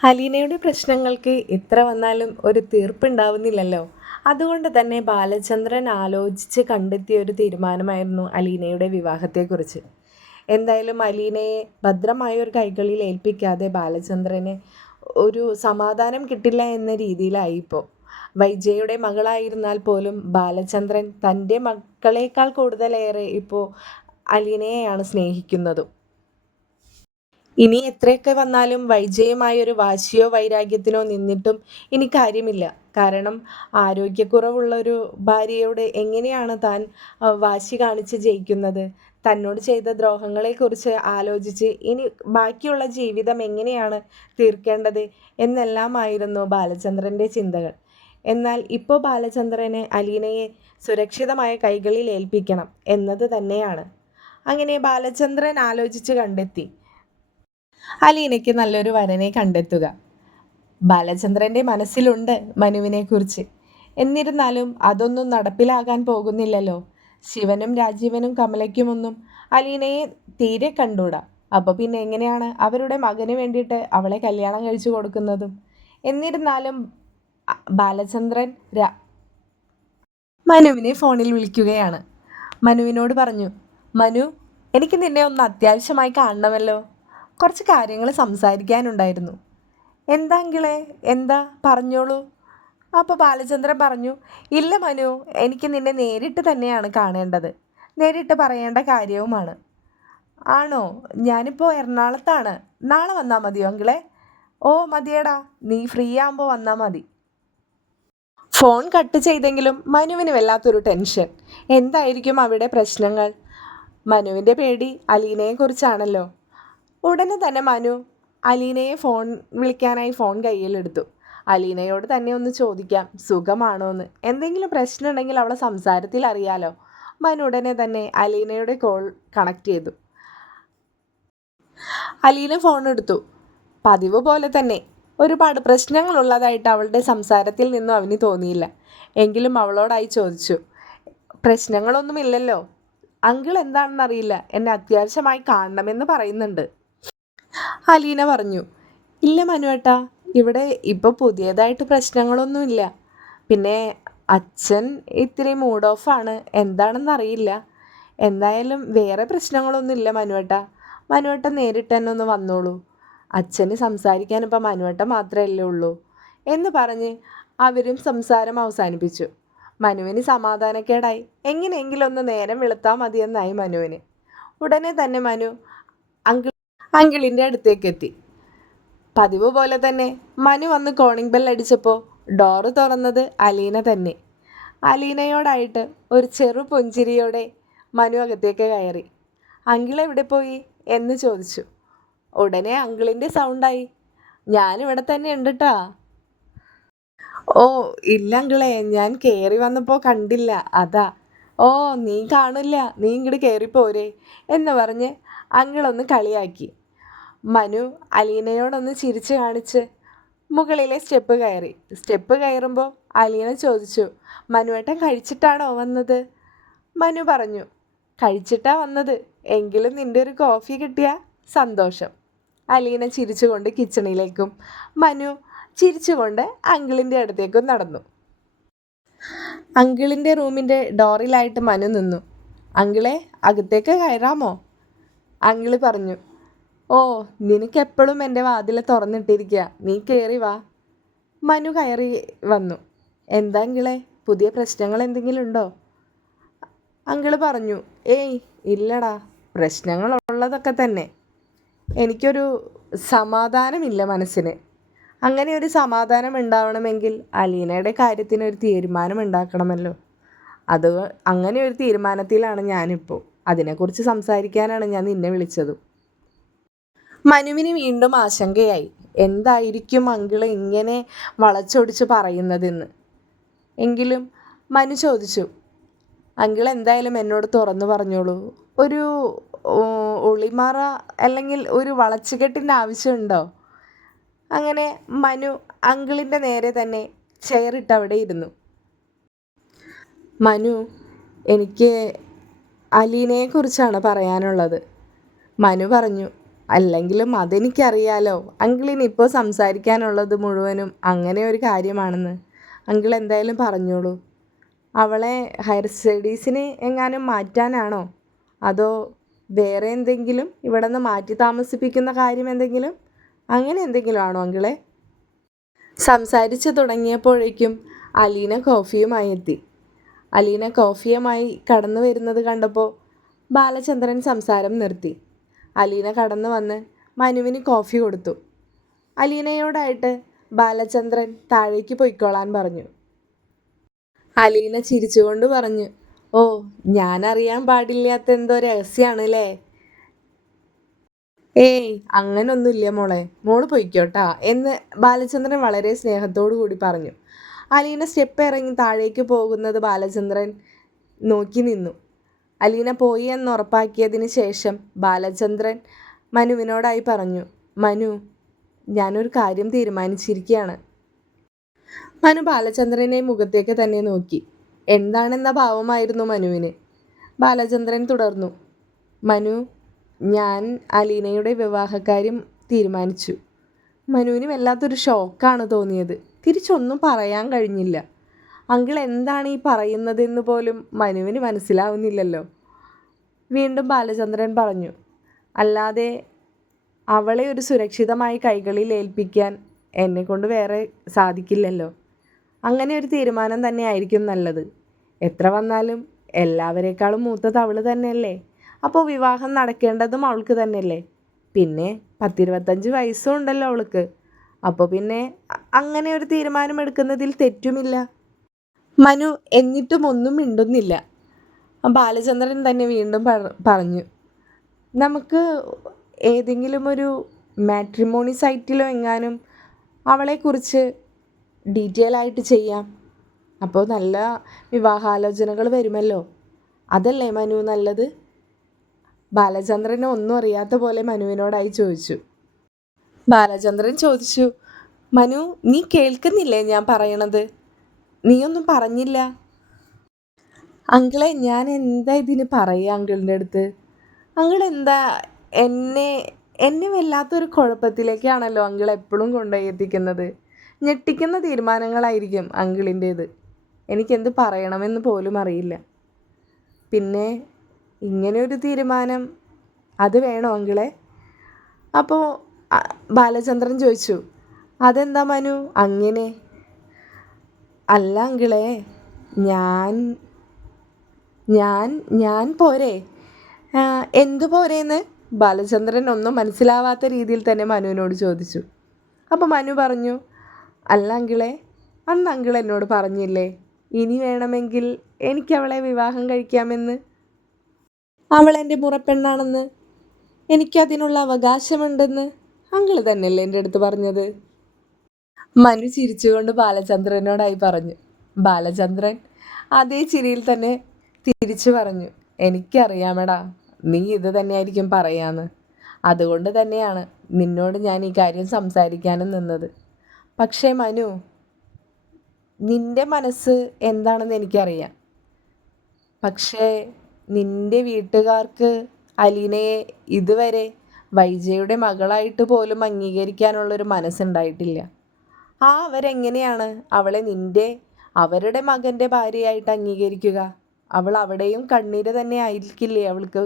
അലീനയുടെ പ്രശ്നങ്ങൾക്ക് എത്ര വന്നാലും ഒരു തീർപ്പുണ്ടാവുന്നില്ലല്ലോ. അതുകൊണ്ട് തന്നെ ബാലചന്ദ്രൻ ആലോചിച്ച് കണ്ടെത്തിയ ഒരു തീരുമാനമായിരുന്നു അലീനയുടെ വിവാഹത്തെക്കുറിച്ച്. എന്തായാലും അലീനയെ ഭദ്രമായ ഒരു കൈകളിൽ ഏൽപ്പിക്കാതെ ബാലചന്ദ്രന് ഒരു സമാധാനം കിട്ടില്ല എന്ന രീതിയിലായി ഇപ്പോൾ. വൈജയുടെ മകളായിരുന്നാൽ പോലും ബാലചന്ദ്രൻ തൻ്റെ മക്കളേക്കാൾ കൂടുതലേറെ ഇപ്പോൾ അലീനയെയാണ് സ്നേഹിക്കുന്നതും. ഇനി എത്രയൊക്കെ വന്നാലും വൈജയുമായൊരു വാശിയോ വൈരാഗ്യത്തിനോ നിന്നിട്ടും ഇനി കാര്യമില്ല. കാരണം ആരോഗ്യക്കുറവുള്ള ഒരു ഭാര്യയോട് എങ്ങനെയാണ് താൻ വാശി കാണിച്ച് ജയിക്കുന്നത്? തന്നോട് ചെയ്ത ദ്രോഹങ്ങളെക്കുറിച്ച് ആലോചിച്ച് ഇനി ബാക്കിയുള്ള ജീവിതം എങ്ങനെയാണ് തീർക്കേണ്ടത് എന്നെല്ലാമായിരുന്നു ബാലചന്ദ്രൻ്റെ ചിന്തകൾ. എന്നാൽ ഇപ്പോൾ ബാലചന്ദ്രന് അലീനയെ സുരക്ഷിതമായ കൈകളിൽ ഏൽപ്പിക്കണം എന്നത് തന്നെയാണ്. അങ്ങനെ ബാലചന്ദ്രൻ ആലോചിച്ച് കണ്ടെത്തി അലീനയ്ക്ക് നല്ലൊരു വരനെ കണ്ടെത്തുക. ബാലചന്ദ്രൻ്റെ മനസ്സിലുണ്ട് മനുവിനെക്കുറിച്ച്. എന്നിരുന്നാലും അതൊന്നും നടപ്പിലാകാൻ പോകുന്നില്ലല്ലോ. ശിവനും രാജീവനും കമലയ്ക്കുമൊന്നും അലീനയെ തീരെ കണ്ടൂടാ. അപ്പോൾ പിന്നെ എങ്ങനെയാണ് അവരുടെ മകന് വേണ്ടിയിട്ട് അവളെ കല്യാണം കഴിച്ചു കൊടുക്കുന്നതും? എന്നിരുന്നാലും ബാലചന്ദ്രൻ മനുവിനെ ഫോണിൽ വിളിക്കുകയാണ്. മനുവിനോട് പറഞ്ഞു, മനു, എനിക്ക് നിന്നെ ഒന്ന് അത്യാവശ്യമായി കാണണമല്ലോ. കുറച്ച് കാര്യങ്ങൾ സംസാരിക്കാനുണ്ടായിരുന്നു. എന്താ അങ്കിളെ, എന്താ, പറഞ്ഞോളൂ. അപ്പോൾ ബാലചന്ദ്രൻ പറഞ്ഞു, ഇല്ല മനു, എനിക്ക് നിന്നെ നേരിട്ട് തന്നെയാണ് കാണേണ്ടത്. നേരിട്ട് പറയേണ്ട കാര്യവുമാണ്. ആണോ? ഞാനിപ്പോൾ എറണാകുളത്താണ്. നാളെ വന്നാൽ മതിയോ അങ്കിളെ? ഓ മതിയടാ, നീ ഫ്രീ ആകുമ്പോൾ വന്നാൽ മതി. ഫോൺ കട്ട് ചെയ്തെങ്കിലും മനുവിന് വല്ലാത്തൊരു ടെൻഷൻ. എന്തായിരിക്കും അവിടെ പ്രശ്നങ്ങൾ? മനുവിൻ്റെ പേടി അലീനയെക്കുറിച്ചാണല്ലോ. ഉടനെ തന്നെ മനു അലീനയെ വിളിക്കാനായി ഫോൺ കയ്യിലെടുത്തു. അലീനയോട് തന്നെ ഒന്ന് ചോദിക്കാം സുഖമാണോ എന്ന്. എന്തെങ്കിലും പ്രശ്നം ഉണ്ടെങ്കിൽ അവളെ സംസാരത്തിൽ അറിയാലോ. മനു ഉടനെ തന്നെ അലീനയുടെ കോൾ കണക്ട് ചെയ്തു. അലീന ഫോൺ എടുത്തു. പതിവ് പോലെ തന്നെ ഒരുപാട് പ്രശ്നങ്ങളുള്ളതായിട്ട് അവളുടെ സംസാരത്തിൽ നിന്നും അവന് തോന്നിയില്ല. എങ്കിലും അവളോടായി ചോദിച്ചു, പ്രശ്നങ്ങളൊന്നുമില്ലല്ലോ? അങ്കിൾ എന്താണെന്നറിയില്ല, എന്നെ അത്യാവശ്യമായി കാണണമെന്ന് പറയുന്നുണ്ട്. അലീന പറഞ്ഞു, ഇല്ല മനുവേട്ടാ, ഇവിടെ ഇപ്പോൾ പുതിയതായിട്ട് പ്രശ്നങ്ങളൊന്നുമില്ല. പിന്നെ അച്ഛൻ ഇത്തിരി മൂഡ് ഓഫാണ്, എന്താണെന്നറിയില്ല. എന്തായാലും വേറെ പ്രശ്നങ്ങളൊന്നുമില്ല മനുവേട്ടാ. മനുവേട്ടൻ നേരിട്ട് തന്നെ ഒന്ന് വന്നോളൂ. അച്ഛന് സംസാരിക്കാൻ ഇപ്പം മനുവേട്ടൻ മാത്രമല്ലേ ഉള്ളൂ എന്ന് പറഞ്ഞ് അവരും സംസാരം അവസാനിപ്പിച്ചു. മനുവിന് സമാധാനക്കേടായി. എങ്ങനെയെങ്കിലും ഒന്ന് നേരം വെളുത്താൽ മതിയെന്നായി മനുവിന്. ഉടനെ തന്നെ മനു അങ്കിളിൻ്റെ അടുത്തേക്ക് എത്തി. പതിവ് പോലെ തന്നെ മനു വന്ന് കോളിംഗ് ബെൽ അടിച്ചപ്പോൾ ഡോറ് തുറന്നത് അലീന തന്നെ. അലീനയോടായിട്ട് ഒരു ചെറു പുഞ്ചിരിയോടെ മനു അകത്തേക്ക് കയറി. അങ്കിൾ എവിടെ പോയി എന്ന് ചോദിച്ചു. ഉടനെ അങ്കിളിൻ്റെ സൗണ്ടായി, ഞാനിവിടെ തന്നെ ഉണ്ട് ട്ടാ. ഓ ഇല്ല അങ്കിളെ, ഞാൻ കയറി വന്നപ്പോൾ കണ്ടില്ല, അതാ. ഓ നീ കാണില്ല, നീ ഇങ്ങോട്ട് കയറിപ്പോരെ എന്ന് പറഞ്ഞ് അങ്കിളൊന്ന് കളിയാക്കി. മനു അലീനയോടൊന്ന് ചിരിച്ച് കാണിച്ച് മുകളിലെ സ്റ്റെപ്പ് കയറി. സ്റ്റെപ്പ് കയറുമ്പോൾ അലീന ചോദിച്ചു, മനുവേട്ടൻ കഴിച്ചിട്ടാണോ വന്നത്? മനു പറഞ്ഞു, കഴിച്ചിട്ടാ വന്നത്, എങ്കിലും നിൻ്റെ ഒരു കോഫി കിട്ടിയ സന്തോഷം. അലീന ചിരിച്ചുകൊണ്ട് കിച്ചണിലേക്കും മനു ചിരിച്ചുകൊണ്ട് അങ്കിളിൻ്റെ അടുത്തേക്കും നടന്നു. അങ്കിളിൻ്റെ റൂമിൻ്റെ ഡോറിലായിട്ട് മനു നിന്നു. അങ്കിളെ, അകത്തേക്ക് കയറാമോ? അങ്കിള് പറഞ്ഞു, ഓ നിനക്കെപ്പോഴും എൻ്റെ വാതിൽ തുറന്നിട്ടിരിക്കുക, നീ കയറി വാ. മനു കയറി വന്നു. എന്താ അങ്കിളെ, പുതിയ പ്രശ്നങ്ങൾ എന്തെങ്കിലും ഉണ്ടോ? അങ്കിള് പറഞ്ഞു, ഏയ് ഇല്ലടാ, പ്രശ്നങ്ങളുള്ളതൊക്കെ തന്നെ. എനിക്കൊരു സമാധാനമില്ല മനസ്സിന്. അങ്ങനെ ഒരു സമാധാനം ഉണ്ടാവണമെങ്കിൽ അലീനയുടെ കാര്യത്തിന് ഒരു തീരുമാനം ഉണ്ടാക്കണമല്ലോ. അങ്ങനെ ഒരു തീരുമാനത്തിലാണ് ഞാനിപ്പോൾ. അതിനെക്കുറിച്ച് സംസാരിക്കാനാണ് ഞാൻ നിന്നെ വിളിച്ചതും. മനുവിന് വീണ്ടും ആശങ്കയായി. എന്തായിരിക്കും അങ്കിള് ഇങ്ങനെ വളച്ചൊടിച്ച് പറയുന്നതെന്ന്. എങ്കിലും മനു ചോദിച്ചു, അങ്കിൾ എന്തായാലും എന്നോട് തുറന്നു പറഞ്ഞോളൂ. ഒരു ഒളിമറ അല്ലെങ്കിൽ ഒരു വളച്ചുകെട്ടിൻ്റെ ആവശ്യമുണ്ടോ? അങ്ങനെ മനു അങ്കിളിൻ്റെ നേരെ തന്നെ ചെയറിട്ട് അവിടെ ഇരുന്നു. മനു, എനിക്ക് അലീനയെക്കുറിച്ചാണ് പറയാനുള്ളത്. മനു പറഞ്ഞു, അല്ലെങ്കിലും അതെനിക്കറിയാലോ, അങ്കിളിന് ഇപ്പോൾ സംസാരിക്കാനുള്ളത് മുഴുവനും അങ്ങനെ ഒരു കാര്യമാണെന്ന്. അങ്കിൾ എന്തായാലും പറഞ്ഞോളൂ. അവളെ ഹയർ സ്റ്റഡീസിന് എങ്ങാനും മാറ്റാനാണോ, അതോ വേറെ എന്തെങ്കിലും ഇവിടെ നിന്ന് മാറ്റി താമസിപ്പിക്കുന്ന കാര്യം എന്തെങ്കിലും, അങ്ങനെ എന്തെങ്കിലും ആണോ അങ്കിളെ? സംസാരിച്ചു തുടങ്ങിയപ്പോഴേക്കും അലീന കോഫിയുമായി എത്തി. അലീന കോഫിയുമായി കടന്നു വരുന്നത് കണ്ടപ്പോൾ ബാലചന്ദ്രൻ സംസാരം നിർത്തി. അലീന കടന്നു വന്ന് മനുവിന് കോഫി കൊടുത്തു. അലീനയോടായിട്ട് ബാലചന്ദ്രൻ താഴേക്ക് പൊയ്ക്കോളാൻ പറഞ്ഞു. അലീന ചിരിച്ചുകൊണ്ട് പറഞ്ഞു, ഓ, ഞാനറിയാൻ പാടില്ലാത്ത എന്തോ രഹസ്യമാണല്ലേ. ഏയ്, അങ്ങനൊന്നുമില്ല മോളെ, മോള് പൊയ്ക്കോട്ടാ എന്ന് ബാലചന്ദ്രൻ വളരെ സ്നേഹത്തോടു കൂടി പറഞ്ഞു. അലീന സ്റ്റെപ്പ് ഇറങ്ങി താഴേക്ക് പോകുന്നത് ബാലചന്ദ്രൻ നോക്കി നിന്നു. അലീന പോയി എന്ന് ഉറപ്പാക്കിയതിന് ശേഷം ബാലചന്ദ്രൻ മനുവിനോടായി പറഞ്ഞു, മനു, ഞാനൊരു കാര്യം തീരുമാനിച്ചിരിക്കുകയാണ്. മനു ബാലചന്ദ്രനെ മുഖത്തേക്ക് തന്നെ നോക്കി. എന്താണെന്ന ഭാവമായിരുന്നു മനുവിന്. ബാലചന്ദ്രൻ തുടർന്നു, മനു, ഞാൻ അലീനയുടെ വിവാഹക്കാര്യം തീരുമാനിച്ചു. മനുവിന് വല്ലാത്തൊരു ഷോക്കാണ് തോന്നിയത്. തിരിച്ചൊന്നും പറയാൻ കഴിഞ്ഞില്ല. അങ്കിൾ എന്താണ് ഈ പറയുന്നതെന്ന് പോലും മനുവിന് മനസ്സിലാവുന്നില്ലല്ലോ. വീണ്ടും ബാലചന്ദ്രൻ പറഞ്ഞു, അല്ലാതെ അവളെ ഒരു സുരക്ഷിതമായ കൈകളിൽ ഏൽപ്പിക്കാൻ എന്നെക്കൊണ്ട് വേറെ സാധിക്കില്ലല്ലോ. അങ്ങനെ ഒരു തീരുമാനം തന്നെ ആയിരിക്കും നല്ലത്. എത്ര വന്നാലും എല്ലാവരേക്കാളും മൂത്തത് അവൾ തന്നെയല്ലേ. അപ്പോൾ വിവാഹം നടക്കേണ്ടതും അവൾക്ക് തന്നെയല്ലേ. പിന്നെ 10-25 വയസ്സും ഉണ്ടല്ലോ അവൾക്ക്. അപ്പോൾ പിന്നെ അങ്ങനെ ഒരു തീരുമാനം എടുക്കുന്നതിൽ തെറ്റുമില്ല. മനു എന്നിട്ടും ഒന്നും മിണ്ടുന്നില്ല. ബാലചന്ദ്രൻ തന്നെ വീണ്ടും പറഞ്ഞു, നമുക്ക് ഏതെങ്കിലും ഒരു മാട്രിമോണി സൈറ്റിലോ എങ്ങാനും അവളെക്കുറിച്ച് ഡീറ്റെയിൽ ആയിട്ട് ചെയ്യാം. അപ്പോൾ നല്ല വിവാഹാലോചനകൾ വരുമല്ലോ. അതല്ലേ മനു നല്ലത്? ബാലചന്ദ്രന് ഒന്നും അറിയാത്ത പോലെ മനുവിനോടായി ചോദിച്ചു. ബാലചന്ദ്രൻ ചോദിച്ചു, മനു, നീ കേൾക്കുന്നില്ലേ ഞാൻ പറയണത്? നീയൊന്നും പറഞ്ഞില്ല. അങ്കിളെ, ഞാൻ എന്താ ഇതിന് പറയുക അങ്കിളിൻ്റെ അടുത്ത്? അങ്കിൾ എന്താ എന്നെ എന്നെ വല്ലാത്തൊരു കുഴപ്പത്തിലേക്കാണല്ലോ അങ്കിൾ എപ്പോഴും കൊണ്ടുപോയി എത്തിക്കുന്നത്. ഞെട്ടിക്കുന്ന തീരുമാനങ്ങളായിരിക്കും അങ്കിളിൻ്റേത്. എനിക്കെന്ത് പറയണമെന്ന് പോലും അറിയില്ല. പിന്നെ ഇങ്ങനെയൊരു തീരുമാനം അത് വേണോ അങ്കിളെ? അപ്പോൾ ബാലചന്ദ്രൻ ചോദിച്ചു, അതെന്താ മനു അങ്ങനെ? അല്ല അങ്കിളെ, ഞാൻ ഞാൻ ഞാൻ പോരെ? എന്തു പോരേന്ന് ബാലചന്ദ്രൻ ഒന്നും മനസ്സിലാവാത്ത രീതിയിൽ തന്നെ മനുവിനോട് ചോദിച്ചു. അപ്പോൾ മനു പറഞ്ഞു, അല്ല അങ്കിളെ, അന്ന് അങ്കിൾ എന്നോട് പറഞ്ഞില്ലേ ഇനി വേണമെങ്കിൽ എനിക്കവളെ വിവാഹം കഴിക്കാമെന്ന്. അവൾ എൻ്റെ മുറപ്പെണ്ണാണെന്ന്, എനിക്കതിനുള്ള അവകാശമുണ്ടെന്ന് അങ്കിൾ തന്നെയല്ലേ എൻ്റെ അടുത്ത് പറഞ്ഞത്. മനു ചിരിച്ചുകൊണ്ട് ബാലചന്ദ്രനോടായി പറഞ്ഞു. ബാലചന്ദ്രൻ അതേ ചിരിയിൽ തന്നെ തിരിച്ചു പറഞ്ഞു, എനിക്കറിയാമെടാ, നീ ഇത് തന്നെയായിരിക്കും പറയാന്ന്. അതുകൊണ്ട് തന്നെയാണ് നിന്നോട് ഞാൻ ഈ കാര്യം സംസാരിക്കാനും നിന്നത്. പക്ഷേ മനു, നിൻ്റെ മനസ്സ് എന്താണെന്ന് എനിക്കറിയാം. പക്ഷേ നിൻ്റെ വീട്ടുകാർക്ക് അലീനയെ ഇതുവരെ വൈജയുടെ മകളായിട്ട് പോലും അംഗീകരിക്കാനുള്ളൊരു മനസ്സുണ്ടായിട്ടില്ല. അവരെങ്ങനെയാണ് അവളെ അവരുടെ മകൻ്റെ ഭാര്യയായിട്ട് അംഗീകരിക്കുക? അവൾ അവിടെയും കണ്ണീര് തന്നെ ആയിരിക്കില്ലേ അവൾക്ക്?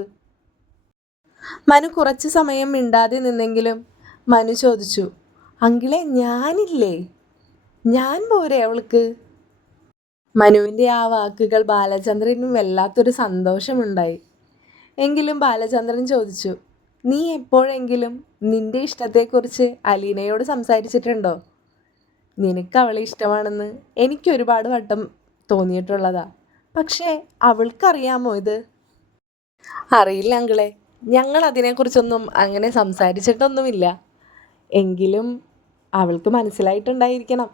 മനു കുറച്ച് സമയം മിണ്ടാതെ നിന്നെങ്കിലും മനു ചോദിച്ചു, അങ്കിളെ, ഞാനില്ലേ, ഞാൻ പോരെ അവൾക്ക്? മനുവിൻ്റെ ആ വാക്കുകൾ ബാലചന്ദ്രനും വല്ലാത്തൊരു സന്തോഷമുണ്ടായി. എങ്കിലും ബാലചന്ദ്രൻ ചോദിച്ചു, നീ എപ്പോഴെങ്കിലും നിൻ്റെ ഇഷ്ടത്തെക്കുറിച്ച് അലീനയോട് സംസാരിച്ചിട്ടുണ്ടോ? നിനക്ക് അവളെ ഇഷ്ടമാണെന്ന് എനിക്ക് ഒരുപാട് വട്ടം തോന്നിയിട്ടുള്ളതാ. പക്ഷേ അവൾക്കറിയാമോ ഇത്? അറിയില്ല അങ്കിളെ, ഞങ്ങൾ അതിനെക്കുറിച്ചൊന്നും അങ്ങനെ സംസാരിച്ചിട്ടൊന്നുമില്ല. എങ്കിലും അവൾക്ക് മനസ്സിലായിട്ടുണ്ടായിരിക്കണം.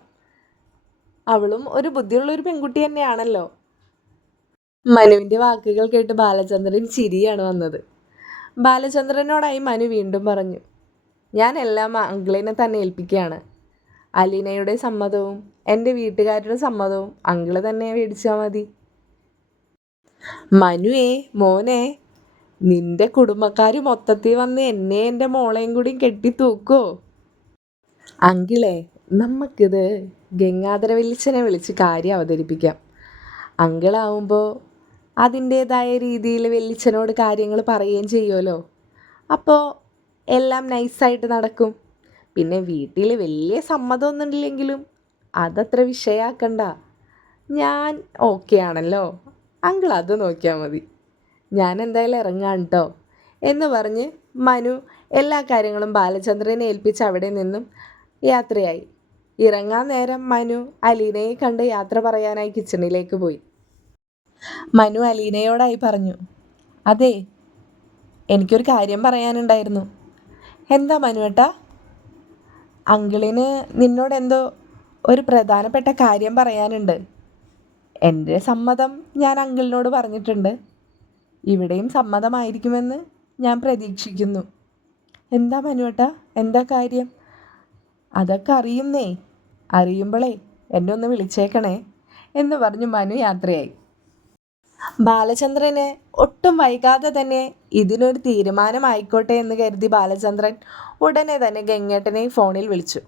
അവളും ഒരു ബുദ്ധിയുള്ളൊരു പെൺകുട്ടി തന്നെയാണല്ലോ. മനുവിൻ്റെ വാക്കുകൾ കേട്ട് ബാലചന്ദ്രൻ ചിരിയാണ് വന്നത്. ബാലചന്ദ്രനോടായി മനു വീണ്ടും പറഞ്ഞു, ഞാൻ എല്ലാം അങ്കിളിനെ തന്നെ ഏൽപ്പിക്കുകയാണ്. അലീനയുടെ സമ്മതവും എൻ്റെ വീട്ടുകാരുടെ സമ്മതവും അങ്കിള് തന്നെ മേടിച്ചാൽ മതി. മനുവേ, മോനെ, നിന്റെ കുടുംബക്കാർ മൊത്തത്തിൽ വന്ന് എന്നെ എൻ്റെ മോളെയും കൂടി കെട്ടി തൂക്കോ? അങ്കിളെ, നമുക്കിത് ഗംഗാധര വല്യച്ഛനെ വിളിച്ച് കാര്യം അവതരിപ്പിക്കാം. അങ്കിളാവുമ്പോൾ അതിൻ്റേതായ രീതിയിൽ വല്യച്ഛനോട് കാര്യങ്ങൾ പറയുകയും ചെയ്യുമല്ലോ. അപ്പോൾ എല്ലാം നൈസായിട്ട് നടക്കും. പിന്നെ വീട്ടിൽ വലിയ സമ്മതമൊന്നും ഇല്ലെങ്കിലും അതത്ര വിഷയമാക്കണ്ട. ഞാൻ ഓക്കെ ആണല്ലോ, അങ്കിൾ അത് നോക്കിയാൽ മതി. ഞാൻ എന്തായാലും ഇറങ്ങാൻ കേട്ടോ എന്ന് പറഞ്ഞ് മനു എല്ലാ കാര്യങ്ങളും ബാലചന്ദ്രനെ ഏൽപ്പിച്ച് അവിടെ നിന്നും യാത്രയായി. ഇറങ്ങാൻ നേരം മനു അലീനയെ കണ്ട് യാത്ര പറയാനായി കിച്ചണിലേക്ക് പോയി. മനു അലീനയോടായി പറഞ്ഞു, അതെ, എനിക്കൊരു കാര്യം പറയാനുണ്ടായിരുന്നു. എന്താ മനുവേട്ടാ? അങ്കിളിന് നിന്നോടെന്തോ ഒരു പ്രധാനപ്പെട്ട കാര്യം പറയാനുണ്ട്. എൻ്റെ സമ്മതം ഞാൻ അങ്കിളിനോട് പറഞ്ഞിട്ടുണ്ട്. ഇവിടെയും സമ്മതമായിരിക്കുമെന്ന് ഞാൻ പ്രതീക്ഷിക്കുന്നു. എന്താ മനുവേട്ടാ, എന്താ കാര്യം? അതൊക്കെ അറിയുന്നേ. അറിയുമ്പോളേ എന്നെ ഒന്ന് വിളിച്ചേക്കണേ എന്ന് പറഞ്ഞു മനു യാത്രയായി. ബാലചന്ദ്രന് ഒട്ടും വൈകാതെ തന്നെ ഇതിനൊരു തീരുമാനമായിക്കോട്ടെ എന്ന് കരുതി ബാലചന്ദ്രൻ ഉടനെ തന്നെ ഗംഗേട്ടനെ ഫോണിൽ വിളിച്ചു.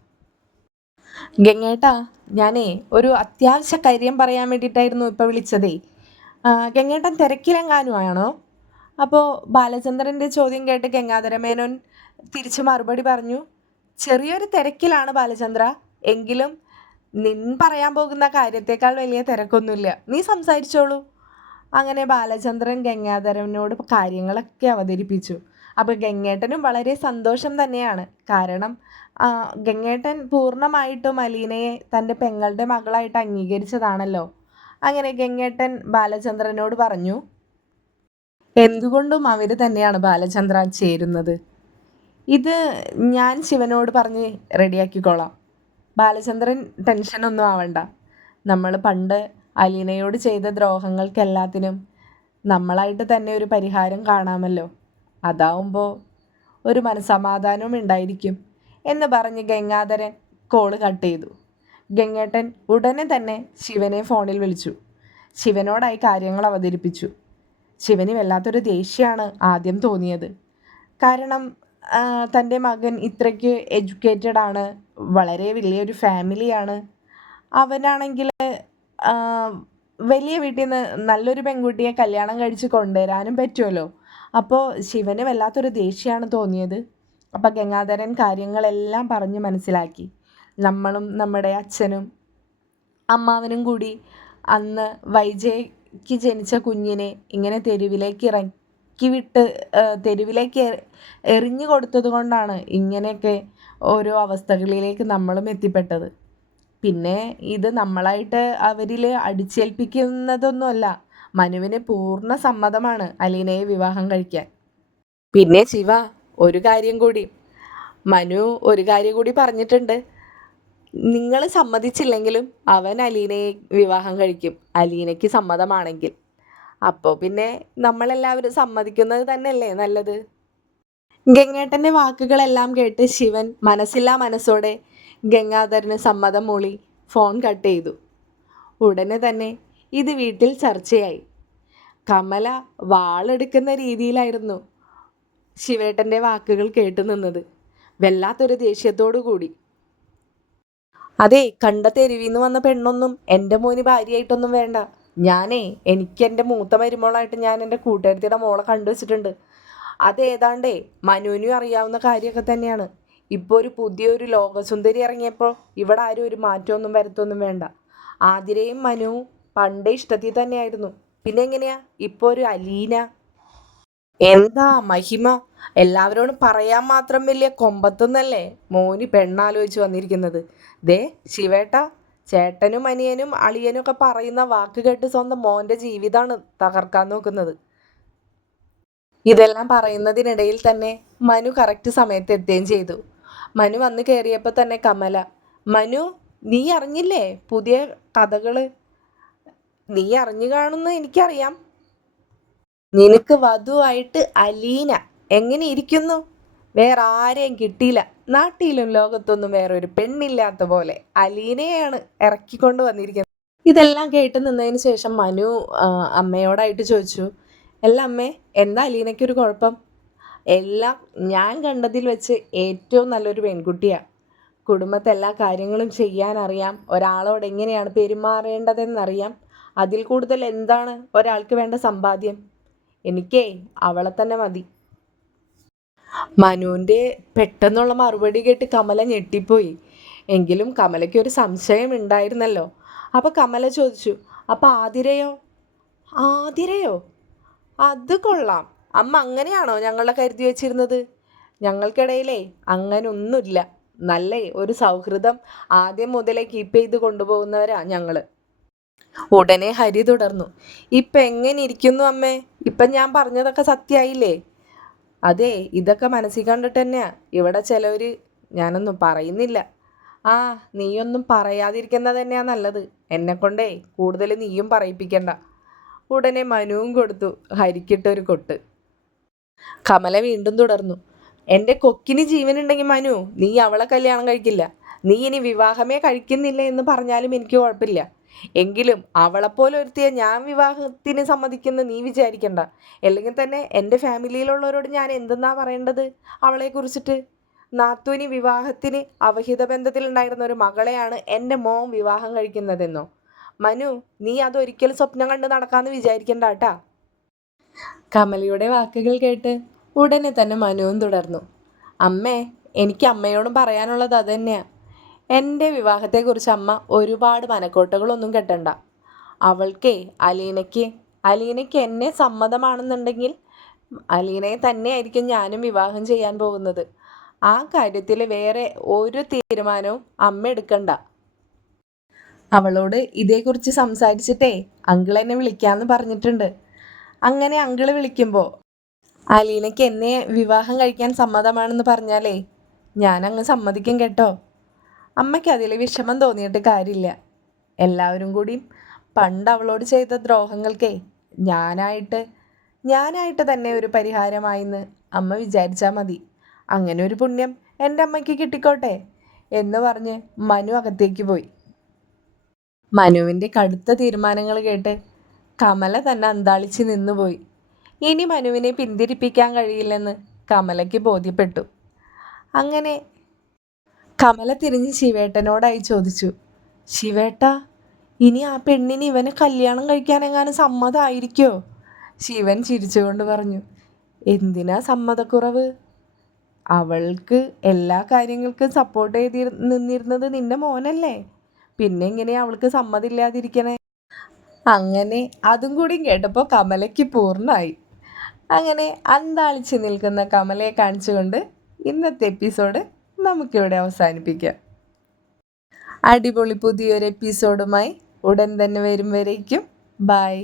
ഗംഗേട്ടാ, ഞാനേ ഒരു അത്യാവശ്യ കാര്യം പറയാൻ വേണ്ടിയിട്ടായിരുന്നു ഇപ്പോൾ വിളിച്ചതേ. ഗംഗേട്ടൻ തിരക്കിലെങ്ങാനും ആണോ? അപ്പോൾ ബാലചന്ദ്രൻ്റെ ചോദ്യം കേട്ട് ഗംഗാധരമേനോൻ തിരിച്ച് മറുപടി പറഞ്ഞു, ചെറിയൊരു തിരക്കിലാണ് ബാലചന്ദ്ര. എങ്കിലും നിൻ പറയാൻ പോകുന്ന കാര്യത്തേക്കാൾ വലിയ തിരക്കൊന്നുമില്ല, നീ സംസാരിച്ചോളൂ. അങ്ങനെ ബാലചന്ദ്രൻ ഗംഗാധരനോട് കാര്യങ്ങളൊക്കെ അവതരിപ്പിച്ചു. അപ്പോൾ ഗംഗേട്ടനും വളരെ സന്തോഷം തന്നെയാണ്. കാരണം ഗംഗേട്ടൻ പൂർണ്ണമായിട്ടും അലീനയെ തൻ്റെ പെങ്ങളുടെ മകളായിട്ട് അംഗീകരിച്ചതാണല്ലോ. അങ്ങനെ ഗംഗേട്ടൻ ബാലചന്ദ്രനോട് പറഞ്ഞു, എന്തുകൊണ്ടും അവർ തന്നെയാണ് ബാലചന്ദ്ര ചേരുന്നത്. ഇത് ഞാൻ ശിവനോട് പറഞ്ഞ് റെഡിയാക്കിക്കോളാം. ബാലചന്ദ്രൻ ടെൻഷനൊന്നും ആവണ്ട. നമ്മൾ പണ്ട് അലീനയോട് ചെയ്ത ദ്രോഹങ്ങൾക്കെല്ലാത്തിനും നമ്മളായിട്ട് തന്നെ ഒരു പരിഹാരം കാണാമല്ലോ. അതാവുമ്പോൾ ഒരു മനസ്സമാധാനവും ഉണ്ടായിരിക്കും എന്ന് പറഞ്ഞ് ഗംഗാധരൻ കോള് കട്ട് ചെയ്തു. ഗംഗേട്ടൻ ഉടനെ തന്നെ ശിവനെ ഫോണിൽ വിളിച്ചു. ശിവനോടായി കാര്യങ്ങൾ അവതരിപ്പിച്ചു. ശിവന് വല്ലാത്തൊരു ദേഷ്യമാണ് ആദ്യം തോന്നിയത്. കാരണം തൻ്റെ മകൻ ഇത്രയ്ക്ക് എഡ്യൂക്കേറ്റഡ് ആണ്, വളരെ വലിയൊരു ഫാമിലിയാണ്. അവനാണെങ്കിൽ വലിയ വീട്ടിൽ നിന്ന് നല്ലൊരു പെൺകുട്ടിയെ കല്യാണം കഴിച്ച് കൊണ്ടുവരാനും പറ്റുമല്ലോ. അപ്പോൾ ശിവന് വല്ലാത്തൊരു ദേഷ്യമാണ് തോന്നിയത്. അപ്പം ഗംഗാധരൻ കാര്യങ്ങളെല്ലാം പറഞ്ഞ് മനസ്സിലാക്കി. നമ്മളും നമ്മുടെ അച്ഛനും അമ്മാവനും കൂടി അന്ന് വൈജയ്ക്ക് ജനിച്ച കുഞ്ഞിനെ ഇങ്ങനെ തെരുവിലേക്ക് എറിഞ്ഞു കൊടുത്തത് കൊണ്ടാണ് ഇങ്ങനെയൊക്കെ ഓരോ അവസ്ഥകളിലേക്ക് നമ്മളും എത്തിപ്പെട്ടത്. പിന്നെ ഇത് നമ്മളായിട്ട് അവരിൽ അടിച്ചേൽപ്പിക്കുന്നതൊന്നുമല്ല. മനുവിന് പൂർണ്ണ സമ്മതമാണ് അലീനയെ വിവാഹം കഴിക്കാൻ. പിന്നെ ശിവ, ഒരു കാര്യം കൂടി, മനു ഒരു കാര്യം കൂടി പറഞ്ഞിട്ടുണ്ട്. നിങ്ങൾ സമ്മതിച്ചില്ലെങ്കിലും അവൻ അലീനയെ വിവാഹം കഴിക്കും, അലീനയ്ക്ക് സമ്മതമാണെങ്കിൽ. അപ്പോൾ പിന്നെ നമ്മളെല്ലാവരും സമ്മതിക്കുന്നത് തന്നെയല്ലേ നല്ലത്. ഗംഗേട്ടൻ്റെ വാക്കുകളെല്ലാം കേട്ട് ശിവൻ മനസ്സില്ലാ മനസ്സോടെ ഗംഗാധരന് സമ്മതം മൂളി ഫോൺ കട്ട് ചെയ്തു. ഉടനെ തന്നെ ഇത് വീട്ടിൽ ചർച്ചയായി. കമല വാളെടുക്കുന്ന രീതിയിലായിരുന്നു ശിവേട്ടൻ്റെ വാക്കുകൾ കേട്ടു നിന്നത്, വല്ലാത്തൊരു ദേഷ്യത്തോടു കൂടി. അതെ, കണ്ട തെരുവിന്ന് വന്ന പെണ്ണൊന്നും എൻ്റെ മോന് ഭാര്യയായിട്ടൊന്നും വേണ്ട. എനിക്ക് എൻ്റെ മൂത്ത മരുമോളായിട്ട് ഞാൻ എൻ്റെ കൂട്ടുകാരത്തിയുടെ മോളെ കണ്ടുവച്ചിട്ടുണ്ട്. അതേതാണ്ടേ മനുവിനും അറിയാവുന്ന കാര്യമൊക്കെ തന്നെയാണ്. ഇപ്പോൾ ഒരു പുതിയൊരു ലോകസുന്ദരി ഇറങ്ങിയപ്പോൾ ഇവിടെ ആരും ഒരു മാറ്റമൊന്നും വരുത്തൊന്നും വേണ്ട. ആതിരയും മനുവും പണ്ടേ ഇഷ്ടത്തിൽ തന്നെയായിരുന്നു. പിന്നെ എങ്ങനെയാ ഇപ്പോൾ ഒരു അലീന? എന്താ മഹിമ, എല്ലാവരോടും പറയാൻ മാത്രം വലിയ കൊമ്പത്തൊന്നല്ലേ മോന് പെണ്ണാലോചിച്ച് വന്നിരിക്കുന്നത്. ദേ ശിവേട്ട, ചേട്ടനും അനിയനും അളിയനും ഒക്കെ പറയുന്ന വാക്ക് കേട്ട് സ്വന്തം മോൻ്റെ ജീവിതമാണ് തകർക്കാൻ നോക്കുന്നത്. ഇതെല്ലാം പറയുന്നതിനിടയിൽ തന്നെ മനു കറക്റ്റ് സമയത്ത് എത്തുകയും ചെയ്തു. മനു വന്ന് കയറിയപ്പോൾ തന്നെ കമല, മനു നീ അറിഞ്ഞില്ലേ പുതിയ കഥകൾ? നീ അറിഞ്ഞു കാണുമെന്ന് എനിക്കറിയാം. നിനക്ക് വധുവായിട്ട് അലീന എങ്ങനെ ഇരിക്കുന്നു? വേറെ ആരെയും കിട്ടിയില്ല, നാട്ടിലും ലോകത്തൊന്നും വേറെ ഒരു പെണ്ണില്ലാത്ത പോലെ അലീനയാണ് ഇറക്കിക്കൊണ്ട് വന്നിരിക്കുന്നത്. ഇതെല്ലാം കേട്ട് നിന്നതിന് ശേഷം മനു അമ്മയോടായിട്ട് ചോദിച്ചു, അല്ല അമ്മേ, എന്താ അലീനയ്ക്കൊരു കുഴപ്പം? എല്ലാം ഞാൻ കണ്ടതിൽ വെച്ച് ഏറ്റവും നല്ലൊരു പെൺകുട്ടിയാണ്. കുടുംബത്തെ എല്ലാ കാര്യങ്ങളും ചെയ്യാനറിയാം, ഒരാളോട് എങ്ങനെയാണ് പെരുമാറേണ്ടതെന്നറിയാം. അതിൽ കൂടുതൽ എന്താണ് ഒരാൾക്ക് വേണ്ട സമ്പാദ്യം? എനിക്കേ അവളെ തന്നെ മതി. മനുവിൻ്റെ പെട്ടെന്നുള്ള മറുപടി കേട്ട് കമല ഞെട്ടിപ്പോയി. എങ്കിലും കമലയ്ക്ക് ഒരു സംശയം ഉണ്ടായിരുന്നല്ലോ. അപ്പോൾ കമല ചോദിച്ചു, അപ്പോൾ ആതിരയോ? ആതിരയോ? അത് കൊള്ളാം. അമ്മ അങ്ങനെയാണോ ഞങ്ങളെ കരുതി വെച്ചിരുന്നത്? ഞങ്ങൾക്കിടയിലേ അങ്ങനൊന്നുമില്ല. നല്ല ഒരു സൗഹൃദം ആദ്യം മുതലേ കീപ്പ് ചെയ്ത് കൊണ്ടുപോകുന്നവരാ ഞങ്ങൾ. ഉടനെ ഹരി തുടർന്നു, ഇപ്പം എങ്ങനെ ഇരിക്കുന്നു അമ്മേ? ഇപ്പം ഞാൻ പറഞ്ഞതൊക്കെ സത്യമായില്ലേ? അതെ, ഇതൊക്കെ മനസ്സിൽ കണ്ടിട്ട് തന്നെയാ ഇവിടെ ചിലവർ. ഞാനൊന്നും പറയുന്നില്ല. ആ, നീയൊന്നും പറയാതിരിക്കുന്നത് തന്നെയാ നല്ലത്. എന്നെക്കൊണ്ടേ കൂടുതൽ നീയും പറയിപ്പിക്കണ്ട. ഉടനെ മനുവും കൊടുത്തു ഹരിക്കിട്ടൊരു കൊട്ട്. കമല വീണ്ടും തുടർന്നു, എൻ്റെ കൊക്കിന് ജീവനുണ്ടെങ്കിൽ മനു, നീ അവളെ കല്യാണം കഴിക്കില്ല. നീ ഇനി വിവാഹമേ കഴിക്കുന്നില്ല എന്ന് പറഞ്ഞാലും എനിക്ക് കുഴപ്പമില്ല. എങ്കിലും അവളെപ്പോലെ ഒരുത്തിയെ ഞാൻ വിവാഹത്തിന് സമ്മതിക്കുന്ന നീ വിചാരിക്കണ്ട. അല്ലെങ്കിൽ തന്നെ എൻ്റെ ഫാമിലിയിലുള്ളവരോട് ഞാൻ എന്തെന്നാ പറയേണ്ടത് അവളെക്കുറിച്ചിട്ട്? നാത്തൂനി വിവാഹത്തിന് അവിഹിത ബന്ധത്തിലുണ്ടായിരുന്ന ഒരു മകളെയാണ് എൻ്റെ മോൻ വിവാഹം കഴിക്കുന്നതെന്നോ? മനു, നീ അതൊരിക്കലും സ്വപ്നം കണ്ട് നടക്കാമെന്ന് വിചാരിക്കണ്ട കേട്ടാ. കമലയുടെ വാക്കുകൾ കേട്ട് ഉടനെ തന്നെ മനുവും തുടർന്നു, അമ്മേ, എനിക്ക് അമ്മയോടും പറയാനുള്ളത് അതുതന്നെയാണ്. എൻ്റെ വിവാഹത്തെക്കുറിച്ച് അമ്മ ഒരുപാട് മനക്കോട്ടകളൊന്നും കെട്ടണ്ട. അവൾക്കേ അലീനയ്ക്ക് എന്നെ സമ്മതമാണെന്നുണ്ടെങ്കിൽ അലീനയെ തന്നെയായിരിക്കും ഞാനും വിവാഹം ചെയ്യാൻ പോകുന്നത്. ആ കാര്യത്തിൽ വേറെ ഒരു തീരുമാനവും അമ്മ എടുക്കണ്ട. അവളോട് ഇതേക്കുറിച്ച് സംസാരിച്ചിട്ടേ അങ്കിൾ എന്നെ വിളിക്കാമെന്ന് പറഞ്ഞിട്ടുണ്ട്. അങ്ങനെ അങ്കിള് വിളിക്കുമ്പോൾ അലീനയ്ക്ക് എന്നെ വിവാഹം കഴിക്കാൻ സമ്മതമാണെന്ന് പറഞ്ഞാലേ ഞാനങ്ങ് സമ്മതിക്കും കേട്ടോ. അമ്മയ്ക്ക് അതിൽ വിഷമം തോന്നിയിട്ട് കാര്യമില്ല. എല്ലാവരും കൂടി പണ്ട് അവളോട് ചെയ്ത ദ്രോഹങ്ങൾക്കേ ഞാനായിട്ട് തന്നെ ഒരു പരിഹാരമായിന്ന് അമ്മ വിചാരിച്ചാൽ മതി. അങ്ങനെ ഒരു പുണ്യം എൻ്റെ അമ്മയ്ക്ക് കിട്ടിക്കോട്ടെ എന്ന് പറഞ്ഞ് മനു അകത്തേക്ക് പോയി. മനുവിൻ്റെ കടുത്ത തീരുമാനങ്ങൾ കേട്ട് കമല തന്നെ അന്താളിച്ച് നിന്നുപോയി. ഇനി മനുവിനെ പിന്തിരിപ്പിക്കാൻ കഴിയില്ലെന്ന് കമലയ്ക്ക് ബോധ്യപ്പെട്ടു. അങ്ങനെ കമല തിരിഞ്ഞ് ശിവേട്ടനോടായി ചോദിച്ചു, ശിവേട്ടാ, ഇനി ആ പെണ്ണിന് ഇവനെ കല്യാണം കഴിക്കാനെങ്ങാനും സമ്മതമായിരിക്കോ? ശിവൻ ചിരിച്ചുകൊണ്ട് പറഞ്ഞു, എന്തിനാ സമ്മതക്കുറവ്? അവൾക്ക് എല്ലാ കാര്യങ്ങൾക്കും സപ്പോർട്ട് നിന്നിരുന്നത് നിന്റെ മോനല്ലേ. പിന്നെ എങ്ങനെയാ അവൾക്ക് സമ്മതമില്ലാതിരിക്കണേ? അങ്ങനെ അതും കൂടി കേട്ടപ്പോൾ കമലയ്ക്ക് പൂർണ്ണമായി. അങ്ങനെ അന്താളിച്ച് നിൽക്കുന്ന കമലയെ കാണിച്ചുകൊണ്ട് ഇന്നത്തെ എപ്പിസോഡ് നമുക്കിവിടെ അവസാനിപ്പിക്കാം. അടിപൊളി പുതിയൊരു എപ്പിസോഡുമായി ഉടൻ തന്നെ വരും വരേക്കും ബൈ.